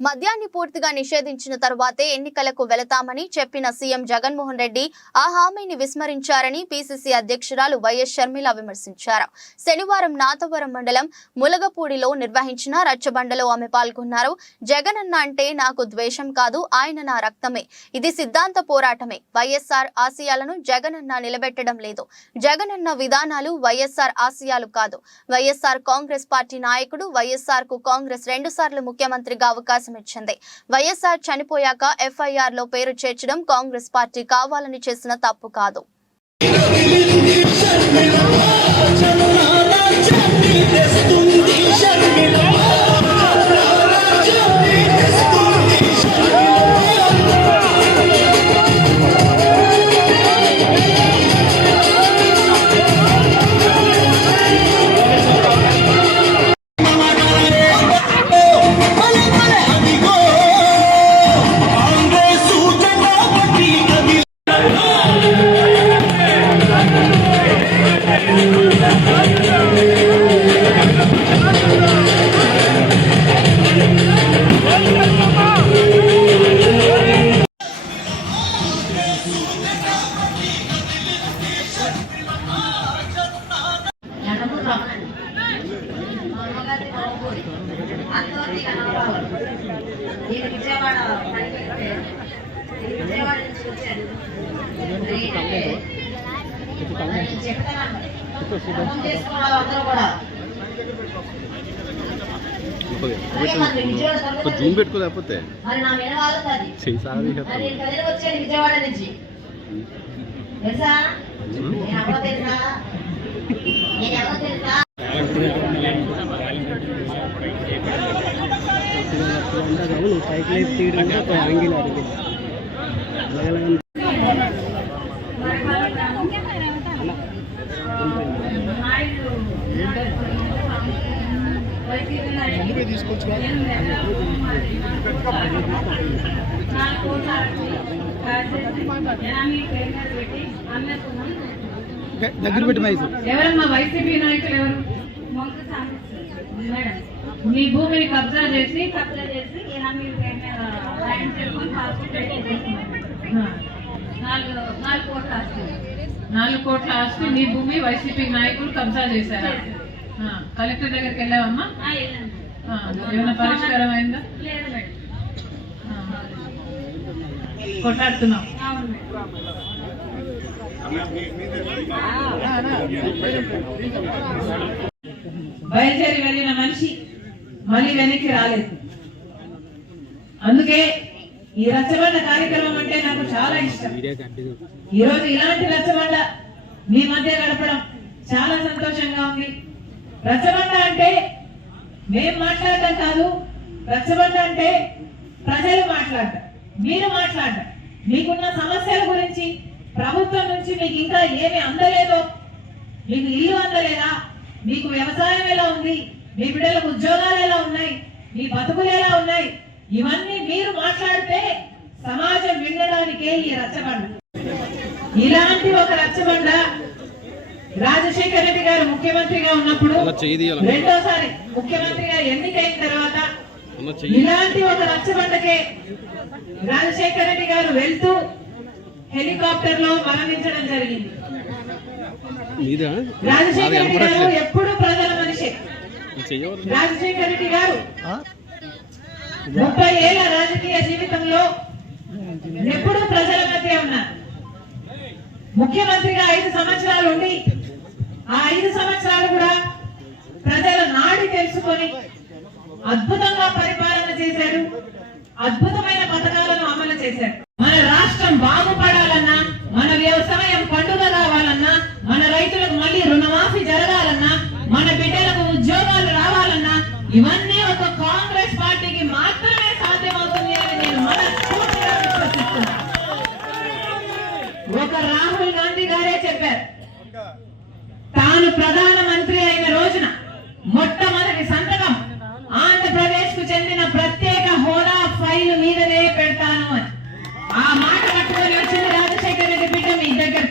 మద్యాన్ని పూర్తిగా నిషేధించిన తర్వాతే ఎన్నికలకు వెళతామని చెప్పిన సీఎం జగన్మోహన్ రెడ్డి ఆ హామీని విస్మరించారని పీసీసీ అధ్యక్షురాలు వైఎస్ షర్మిల విమర్శించారు. శనివారం నాతవరం మండలం ములగపూడిలో నిర్వహించిన రచ్చబండలో ఆమె పాల్గొన్నారు. జగనన్న అంటే నాకు ద్వేషం కాదు ఆయన నా రక్తమే. ఇది సిద్ధాంత పోరాటమే. వైఎస్ఆర్ ఆశయాలను అన్న నిలబెట్టడం లేదు. జగనన్న విధానాలు వైఎస్ఆర్ ఆశయాలు కాదు. వైఎస్ఆర్ కాంగ్రెస్ పార్టీ నాయకుడు వైఎస్ఆర్కు కాంగ్రెస్ రెండు సార్లు ముఖ్యమంత్రిగా అవకాశం ఇచ్చింది వైఎస్ఆర్ చనిపోయాక ఎఫ్ఐఆర్లో పేరు చేర్చడం కాంగ్రెస్ పార్టీ కావాలని చేసిన తప్పు కాదు. జూమ్ పెట్టుకో లేకపోతే? విజయవాడ నుంచి తెలుసా తెలుసా సైకిల్ తీయడం ఒక యాంగిల్ దగ్గర పెట్టి ఎవరమ్మా వైసీపీ నాయకులు ఎవరు? మేడం మీ భూమిని కబ్జా చేసి కబ్జా చేసి. నాలుగు కోట్ల ఆస్తి. నాలుగు కోట్ల ఆస్తి మీ భూమి వైసీపీ నాయకులు కబ్జా చేశారా. కలెక్టర్ దగ్గరికి వెళ్ళావమ్మా. ఏమైనా పరిష్కారం అయిందా? కొట్లాడుతున్నాం. బయలుదేరి వెళ్ళిన మనిషి మళ్ళీ వెనక్కి రాలేదు. అందుకే ఈ రచ్చబండ కార్యక్రమం అంటే నాకు చాలా ఇష్టం. ఈ రోజు ఇలాంటి రచ్చబండ మీ మధ్య గడపడం చాలా సంతోషంగా ఉంది. రచ్చబండ అంటే మేం మాట్లాడటం కాదు రచ్చబండ అంటే ప్రజలు మాట్లాడటం మీరు మాట్లాడటం. మీకున్న సమస్యల గురించి ప్రభుత్వం నుంచి మీకు ఇంకా ఏమి అందలేదో మీకు ఇల్లు అందలేదా మీకు వ్యవసాయం ఎలా ఉంది మీ బిడ్డలకు ఉద్యోగాలు ఎలా ఉన్నాయి మీ బతుకులు ఎలా ఉన్నాయి ఇవన్నీ మీరు మాట్లాడితే సమాజం వినడానికే ఈ రచ్చబండ. ఇలాంటి ఒక రచ్చబండ రాజశేఖర రెడ్డి గారు ముఖ్యమంత్రిగా ఉన్నప్పుడు రెండోసారి ముఖ్యమంత్రిగా ఎన్నికైన తర్వాత ఇలాంటి ఒక రచ్చబండకే రాజశేఖర రెడ్డి గారు వెళ్తూ హెలికాప్టర్లో మరణించడం జరిగింది. రాజశేఖర రెడ్డి గారు ఎప్పుడు ప్రజల మనిషి. రాజశేఖర రెడ్డి గారు ముప్పై ఏళ్ళ రాజకీయ జీవితంలో ఎప్పుడూ ప్రజల మధ్య ఉన్నారు. ముఖ్యమంత్రిగా ఐదు సంవత్సరాలు ఉండి ఆ ఐదు సంవత్సరాలు కూడా ప్రజల నాడి తెలుసుకొని అద్భుతంగా పరిపాలన చేశారు. అద్భుతమైన పథకాలను అమలు చేశారు. మన రాష్ట్రం బాగుపడాలన్నా మన వ్యవసాయం పండుగ రావాలన్నా మన రైతులకు మళ్ళీ రుణమాఫీ జరగాలన్నా మన బిడ్డలకు ఉద్యోగాలు రావాలన్నా ఇవన్నీ ఒక కాంగ్రెస్ పార్టీకి మాత్రమే సాధ్యమవుతుంది అని నేను మనస్ఫూర్తిగా విశ్వసిస్తున్నాను ఒక రాహుల్ గాంధీ గారే చెప్పారు తాను ప్రధానమంత్రి అయిన రోజున మొట్టమొదటి సంతకం ఆంధ్రప్రదేశ్కు చెందిన ప్రత్యేక హోదా ఫైల్ మీదనే పెడతాను అని ఆ మాట పట్టుకొని వచ్చింది రాజశేఖర రెడ్డి బిడ్డ మీ దగ్గర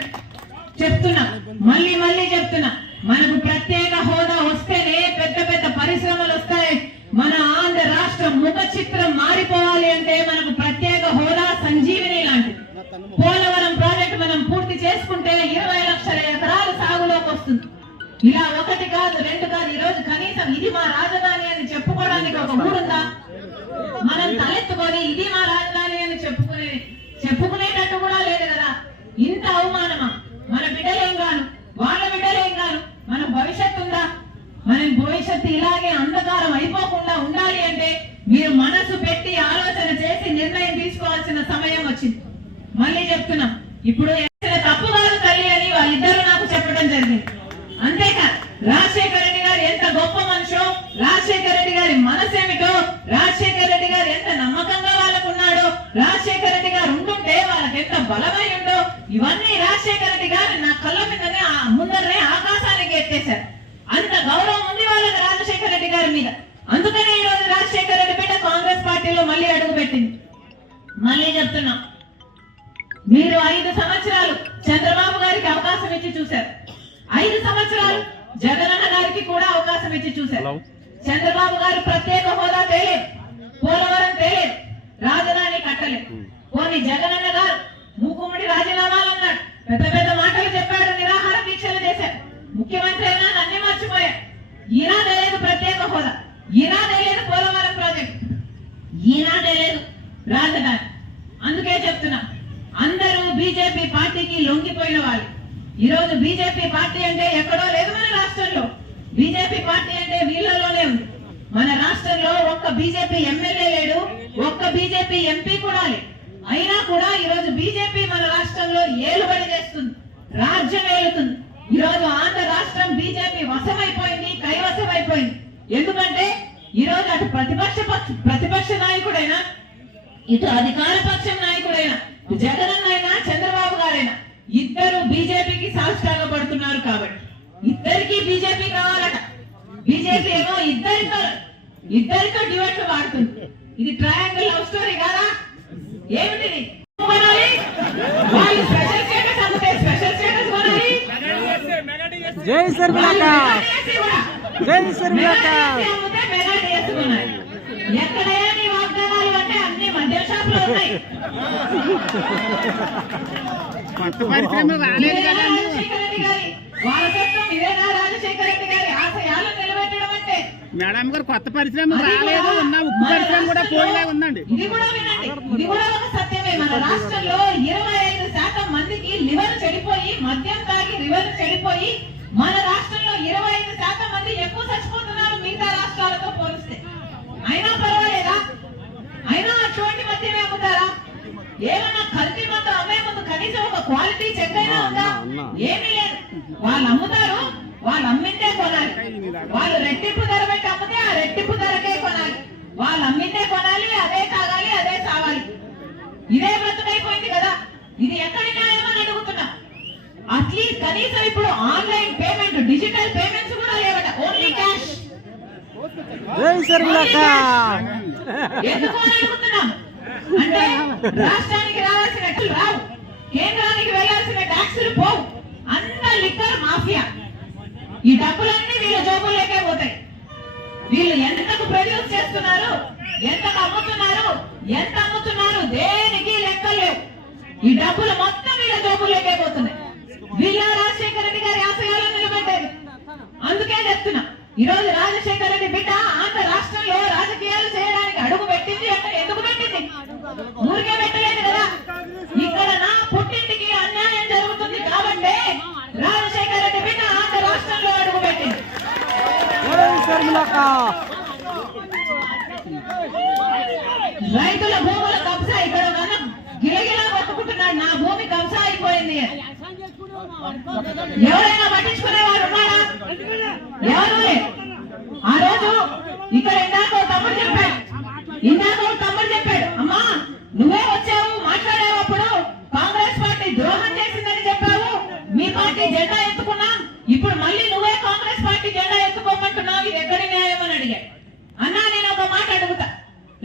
చెప్తున్నా మళ్ళీ మళ్ళీ చెప్తున్నా మనకు ప్రత్యేక హోదా వస్తేనే పెద్ద పెద్ద పరిశ్రమలు వస్తాయి. మన ఆంధ్ర రాష్ట్రం ముఖ చిత్రం మారిపోవాలి అంటే మనకు ప్రత్యేక హోదా సంజీవిని లాంటిది. పోలవరం ప్రాజెక్టు మనం పూర్తి చేసుకుంటే ఇరవై లక్షల ఎకరాలు సాగులోకి వస్తుంది. ఇలా ఒకటి కాదు రెండు కాదు ఈ రోజు కనీసం ఇది మా రాజధాని అని చెప్పుకోవడానికి ఒక ఊరుందా? మనం తలెత్తుకొని ఇది మా రాజధాని అని చెప్పుకునే చెప్పుకునేటట్టు కూడా లేదు కదా ఇంత అవమానమా మన బిడ్డలేం గాను వాళ్ళ బిడ్డలేం గాను మన భవిష్యత్తు ఉందా మనం భవిష్యత్తు ఇలాగే అంధకారం అయిపోకుండా ఉండాలి అంటే మీరు మనసు పెట్టి ఆలోచన చేసి నిర్ణయం తీసుకోవాల్సిన సమయం వచ్చింది. మళ్ళీ చెప్తున్నాం ఇప్పుడు తప్పు కాదు తల్లి అని వాళ్ళిద్దరూ నాకు చెప్పడం జరిగింది. అంతేకా రాజశేఖర రెడ్డి గారు ఎంత గొప్ప మనుషో రాజశేఖర రెడ్డి గారి మనసేమిటో రాజశేఖర రెడ్డి గారు ఎంత నమ్మకంగా వాళ్ళకు ఉన్నాడో రాజశేఖర రెడ్డి గారు ఉండుంటే వాళ్ళకి ఎంత బలమై ఉండో ఇవన్నీ రాజశేఖర రెడ్డి గారు నా కళ్ళ మీదనే ఆ ముందరనే ఆకాశానికి ఎత్తేశారు. అంత గౌరవం ఉంది వాళ్ళకి రాజశేఖర రెడ్డి గారి మీద. అందుకనే ఈ రోజు రాజశేఖర రెడ్డి బిడ్డ కాంగ్రెస్ పార్టీలో మళ్ళీ అడుగు పెట్టింది. మళ్ళీ చెప్తున్నా. మీరు ఐదు సంవత్సరాలు చంద్రబాబు గారికి అవకాశం ఇచ్చి చూశారు. ఐదు సంవత్సరాలు జగనన్న గారికి కూడా అవకాశం ఇచ్చి చూశారు. చంద్రబాబు గారు ప్రత్యేక హోదా తేలేదు. పోలవరం తేలేదు. రాజధాని కట్టలేదు. పోనీ జగనన్న గారు మూకుమ్మడి రాజీనామాలు అన్నాడు పెద్ద పెద్ద మాటలు చెప్పాడు. ముఖ్యమంత్రి అయినా అన్ని మర్చిపోయా. ఈయన తెలియదు ప్రత్యేక హోదా. ఈయన తెలియదు పోలవరం ప్రాజెక్ట్. ఈనాడే లేదు రాజధాని. అందుకే చెప్తున్నా. అందరూ బీజేపీ పార్టీకి లొంగిపోయిన వాళ్ళు. ఈ రోజు బీజేపీ పార్టీ అంటే ఎక్కడో లేదు మన రాష్ట్రంలో. బీజేపీ పార్టీ అంటే వీళ్ళలోనే ఉంది. మన రాష్ట్రంలో ఒక్క బీజేపీ ఎమ్మెల్యే లేడు ఒక్క బీజేపీ ఎంపీ కూడా లేదు అయినా కూడా ఈరోజు బీజేపీ మన రాష్ట్రంలో ఏలుబడి చేస్తుంది. రాజ్యం ఏలుతుంది. ఈ రోజు ఆంధ్ర రాష్ట్రం బీజేపీ వశమైపోయింది కైవశమైపోయింది ఎందుకంటే ఈ రోజు అటు ప్రతిపక్ష పక్ష- ప్రతిపక్ష నాయకుడైనా ఇటు అధికార పక్షం నాయకుడైనా జగన్ అయినా చంద్రబాబు గారైనా ఇద్దరు బీజేపీకి పడుతున్నారు కాబట్టి. ఇద్దరికి బీజేపీ కావాలట. బీజేపీ ఏమో ఇద్దరితో ఇద్దరితో డివెట్లు వాడుతుంది. ఇది ట్రయాంగిల్ లవ్ స్టోరీ కాదా? ఏమిటి వాళ్ళు స్పెషల్ స్టేటస్ స్పెషల్ స్టేటస్ కొనాలి? జై. జై కొనాలి. ఎక్కడైనా నీ వాగ్దానాలు అంటే అన్ని మద్యం షాపులు ఉన్నాయి కొత్త పరిశ్రమ రాలేదు ఇదేనా కదండి. రాజశేఖర రెడ్డి గారి వారసత్వం ఇదేనా రాజశేఖర రెడ్డి గారి ఆశయాలను నిలబెట్టడం అంటే. మేడం గారు కొత్త పరిశ్రమ రాలేదు ఉన్న ఉక్కు పరిశ్రమ కూడా పోయిలా ఉందండి. ఇది కూడా వినండి ఇది కూడా ఒక సత్యమే. మన రాష్ట్రంలో ఇరవై ఐదు శాతం మందికి లివర్ చెడిపోయి మద్యం తాగి లివర్ చెడిపోయి మన ఇరవై ఐదు శాతం మంది ఎక్కువ చచ్చిపోతున్నారు మిగతా రాష్ట్రాలతో పోలిస్తే. అయినా పర్వాలేదా? అయినా అటువంటి మద్యమే అమ్ముతారా ఏమన్నా కల్తీ మందు అమ్మే ముందు కనీసం ఒక క్వాలిటీ చెక్ అయినా ఉందా. ఏమీ లేదు. వాళ్ళు అమ్ముతారు వాళ్ళు అమ్మిందే కొనాలి. వాళ్ళు రెట్టింపు ధర పెట్టి అమ్మితే ఆ రెట్టింపు ధరకే కొనాలి. వాళ్ళు అమ్మిందే కొనాలి అదే తాగాలి అదే సావాలి. ఇదే బ్రతుకైపోయింది కదా. ఇది ఎక్కడి న్యాయం అని అడుగుతున్నా అట్లీస్ట్ కనీసం ఇప్పుడు ఆన్లైన్ పేమెంట్ డిజిటల్ పేమెంట్స్ కూడా లేవట. ఓన్లీ క్యాష్ అంటే రాష్ట్రానికి రావాల్సిన రావు. కేంద్రానికి వెళ్ళాల్సిన ట్యాక్సులు పోవు. అంత లిక్కర్ మాఫియా ఈ డబ్బులన్నీ వీళ్ళ జోబుల్లోకే పోతాయి. వీళ్ళు ఎంతకు ప్రొడ్యూస్ చేస్తున్నారు? ఎంతకు అమ్ముతున్నారు? ఎంత అమ్ముతున్నారు? దేనికి లెక్కలు లేవు. ఈ డబ్బులు మొత్తం వీళ్ళ జోబుల్లోకే పోతున్నాయి. వీళ్ళ రాజశేఖర రెడ్డి గారి ఆశయాలను నిలబడ్డారు. అందుకే చెప్తున్నా ఈ రోజు రాజశేఖర రెడ్డి బిడ్డ ఆంధ్ర రాష్ట్రంలో రాజకీయాలు చేయడానికి అడుగు పెట్టింది ఎందుకు పెట్టింది? ఊరికే పెట్టలేదు కదా. ఇక్కడ నా పుట్టింటికి అన్యాయం జరుగుతుంది కాబట్టి రాజశేఖర రెడ్డి బిడ్డ ఆంధ్ర రాష్ట్రంలో అడుగు పెట్టింది జై శర్మిలక్క రైతుల భూముల కబ్జా ఇక్కడ మన గిలగిలా కొట్టుకుంటున్నాడు నా భూమి కబ్జా అయిపోయింది అని. ఎవరైనా పట్టించుకునేవారు ఉన్నారా? ఎవరు? ఆ రోజు ఇక్కడ ఇందాక తమ్ముడు చెప్పాడు. ఇందాక తమ్ముడు చెప్పాడు అమ్మా నువ్వే వచ్చావు మాట్లాడావు అప్పుడు కాంగ్రెస్ పార్టీ ద్రోహం చేసిందని చెప్పావు. మీ పార్టీ జెండా ఎత్తుకున్నాం. ఇప్పుడు మళ్ళీ నువ్వే కాంగ్రెస్ పార్టీ జెండా ఎత్తుకోమంటున్నావు. ఇది న్యాయం అని అడిగాడు అన్నా నేను ఒక మాట అడుగుతా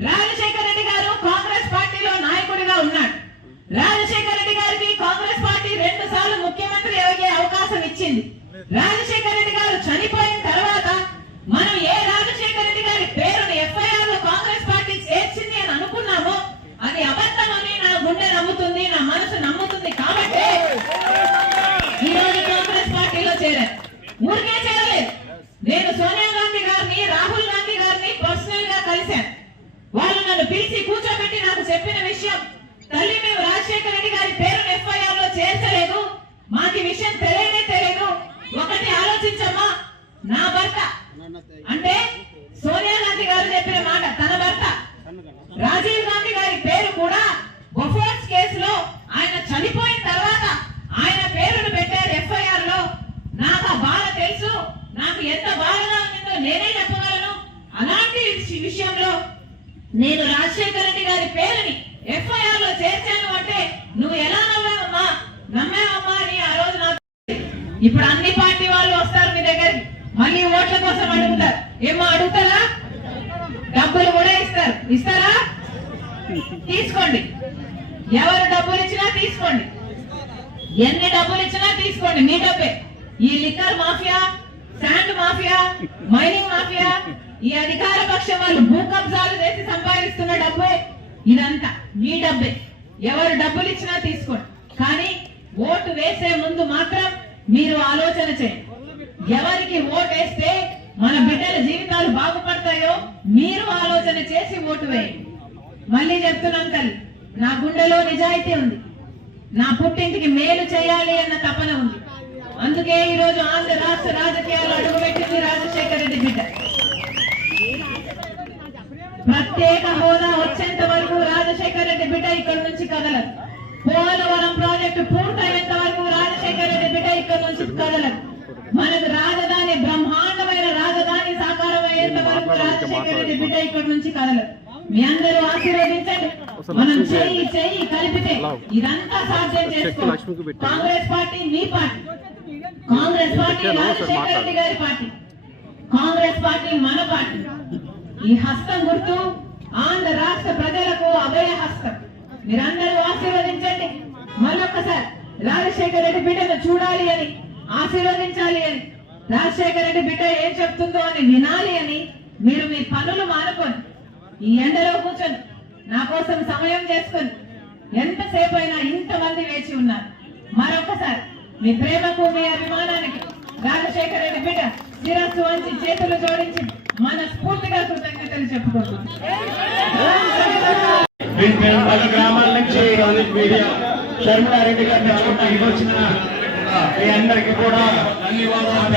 రాజశేఖర రెడ్డి గారు కాంగ్రెస్ పార్టీలో నాయకుడిగా ఉన్నాడు రాజశేఖర రెడ్డి గారికి కాంగ్రెస్ పార్టీ రెండు సార్లు ముఖ్యమంత్రి అయ్యే అవకాశం ఇచ్చింది రాజశేఖర రెడ్డి గారు చనిపోయిన తర్వాత మనం ఏ రాజశేఖర రెడ్డి గారి పేరుని ఎఫ్ఐఆర్లో కాంగ్రెస్ పార్టీ చేర్చింది అని అనుకున్నామో విషయం తల్లి మేము రాజశేఖర రెడ్డి గారి పేరును ఎఫ్ఐఆర్లో చేర్చలేదు మాకు ఈ విషయం తెలియనే తెలియదు ఒకటి ఆలోచించమ్మా నా భర్త అంటే సోనియా గాంధీ గారు చెప్పిన మాట తన భర్త రాజీవ్ గాంధీ గారి పేరు కూడా బొఫోర్స్ కేసులో ఆయన చనిపోయిన తర్వాత ఆయన పేరును పెట్టారు ఎఫ్ఐఆర్లో నాకు ఆ బాధ తెలుసు. నాకు ఎంత బాధగా ఉందో నేనే చెప్పగలను. అలాంటి విష- విషయంలో నేను రాజశేఖర రెడ్డి గారి పేరుని ఎఫ్ఐఆర్లో చేర్చాను అంటే నువ్వు ఎలా నమ్మావమ్మా? నమ్మావమ్మా అని ఆ రోజు నాకు ఇప్పుడు అన్ని పార్టీ వాళ్ళు వస్తారు మీ దగ్గరికి. మళ్ళీ ఓట్ల కోసం అడుగుతారు. ఏమో అడుగుతారా? డబ్బులు కూడా ఇస్తారు. ఇస్తారా? తీసుకోండి. ఎవరు డబ్బులు ఇచ్చినా తీసుకోండి. ఎన్ని డబ్బులు ఇచ్చినా తీసుకోండి. మీ డబ్బే. ఈ liquor mafia sand mafia mining mafia ఈ అధికార పక్షం వాళ్ళు భూ కబ్జాలు చేసి సంపాదిస్తున్న డబ్బే. ఇదంతా మీ డబ్బే. ఎవరు డబ్బులు ఇచ్చినా తీసుకోండి. కానీ ఓటు వేసే ముందు మాత్రం మీరు ఆలోచన చేయండి. ఎవరికి ఓటు వేస్తే మన బిడ్డల జీవితాలు బాగుపడతాయో మీరు ఆలోచన చేసి ఓటు వేయండి. మళ్ళీ చెప్తున్నాం తల్లి నా గుండెలో నిజాయితీ ఉంది. నా పుట్టింటికి మేలు చేయాలి అన్న తపన ఉంది. అందుకే ఈ రోజు ఆంధ్ర రాష్ట్ర రాజకీయాలు అడుగుపెట్టింది రాజశేఖర రెడ్డి బిడ్డ. ప్రత్యేక హోదా వచ్చేంత వరకు రాజశేఖర రెడ్డి బిడ్డ ఇక్కడ నుంచి కదలదు. పోలవరం ప్రాజెక్టు పూర్తయ్యేంత వరకు రాజశేఖర రెడ్డి బిడ్డ ఇక్కడ నుంచి కదలదు. మనకు రా బిడ్డ ఇక్కడ నుంచి కదలదు మీ అందరూ ఆశీర్వదించండి. మనం చెయ్యి చెయ్యి కలిపితే ఇదంతా సాధ్యం చేసుకో. కాంగ్రెస్ పార్టీ మీ party. Congress party Rajasekhara Reddy గారి పార్టీ. కాంగ్రెస్ పార్టీ మన పార్టీ. ఈ హస్తం గుర్తు ఆంధ్ర రాష్ట్ర ప్రజలకు అభయ హస్తం. మీరందరూ ఆశీర్వదించండి. మరొకసారి రాజశేఖర రెడ్డి బిడ్డను చూడాలి అని ఆశీర్వదించాలి అని రాజశేఖర రెడ్డి బిడ్డ ఏం చెప్తుందో అని వినాలి అని మీరు మీ పనులు మానుకొని ఈ ఎండలో కూర్చొని నా కోసం సమయం చేసుకొని ఎంతసేపు అయినా ఇంతమంది వేచి ఉన్నారు. మరొకసారి మీ ప్రేమకు మీ అభిమానానికి రాజశేఖర రెడ్డి బిడ్డ శిరస్సు వంచి చేతులు జోడించి మన స్ఫూర్తిగా కృతజ్ఞతలు చెప్పుకుంటున్నాం. గ్రామాల నుంచి షర్మిలారెడ్డి గారు వచ్చిన మీ అందరికీ కూడా ధన్యవాదాలు.